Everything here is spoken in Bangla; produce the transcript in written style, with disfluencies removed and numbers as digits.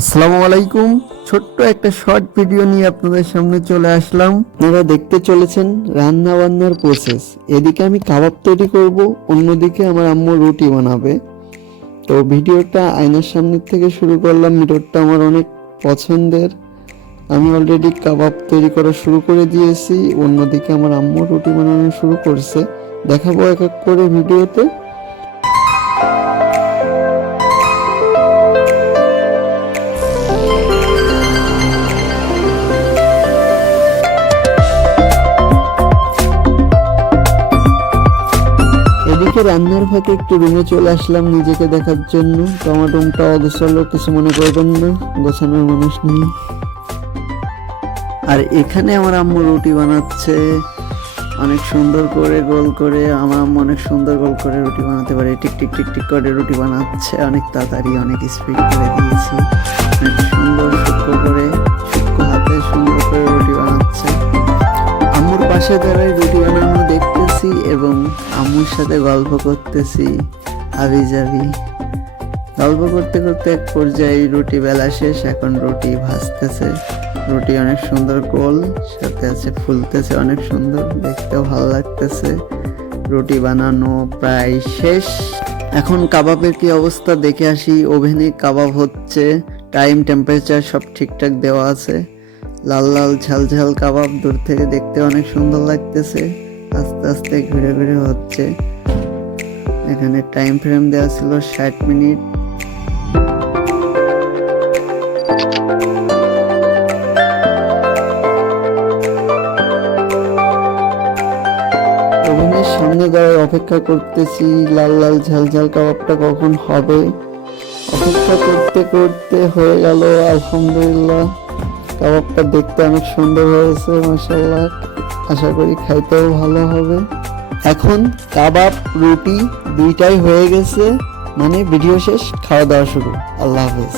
আসসালামু আলাইকুম। ছোট্ট একটা শর্ট ভিডিও নিয়ে আপনাদের সামনে চলে আসলাম। আপনারা দেখতে চলেছেন রান্না বান্নার প্রসেস। এদিকে আমি কাবাব তৈরি করব, অন্যদিকে আমার আম্মু রুটি বানাবে। তো ভিডিওটা আয়নার সামনে থেকে শুরু করলাম। ভিডিওটা আমার অনেক পছন্দের। আমি অলরেডি কাবাব তৈরি করা শুরু করে দিয়েছি, অন্যদিকে আমার আম্মু রুটি বানানো শুরু করছে। দেখাবো এক এক করে ভিডিওতে। এদিকে রান্নার ফাঁকে একটু রুমে চলে আসলাম নিজেকে দেখার জন্য। তো আমার রুমটা অগোছালো, কিছু মনে করবেন না, গোছানোর মানুষ নেই। আর এখানে আমার আম্মু রুটি বানাচ্ছে অনেক সুন্দর করে, গোল করে। আমার আম্মু অনেক সুন্দর গোল করে রুটি বানাতে পারে। টিক টিক টিক টিক করে রুটি বানাচ্ছে, অনেক তাড়াতাড়ি, অনেক স্পিড করে দিয়েছি। অনেক সুন্দর সূক্ষ্ম করে, সূক্ষ্ম হাতে সুন্দর করে রুটি বানাচ্ছে। আম্মুর পাশে দাঁড়ায় রুটি বানানো দেখতেছি এবং আম্মুর সাথে গল্প করতেছি হাবি জাবি। গল্প করতে করতে এক পর্যায়ে রুটি বেলা শেষ, এখন রুটি ভাজতেছে। রুটি অনেক সুন্দর গোল, সাথে আছে ফুলতেছে অনেক সুন্দর, দেখতেও ভালো লাগতেছে। রুটি বানানো প্রায় শেষ। এখন কাবাবের কি অবস্থা দেখে আসি। ওভেনে কাবাব হচ্ছে, টাইম টেম্পারেচার সব ঠিকঠাক দেওয়া আছে। লাল লাল ঝাল ঝাল কাবাব, দূর থেকে দেখতে অনেক সুন্দর লাগতেছে। আস্তে আস্তে ঘুরে ঘুরে হচ্ছে। এখানে টাইম ফ্রেম দেওয়া ছিল 60 মিনিট। ওভেনের সামনে দাঁড়িয়ে অপেক্ষা করতেছি লাল লাল ঝাল ঝাল কাবাবটা কখন হবে। অপেক্ষা করতে করতে হয়ে গেল, আলহামদুলিল্লাহ। কাবাবটা দেখতে অনেক সুন্দর হয়েছে, মাশাআল্লাহ। আশা করি খাইতেও ভালো হবে। এখন কাবাব রুটি দুইটাই হয়ে গেছে, মানে ভিডিও শেষ, খাওয়া দাওয়া শুরু। আল্লাহ হাফেজ।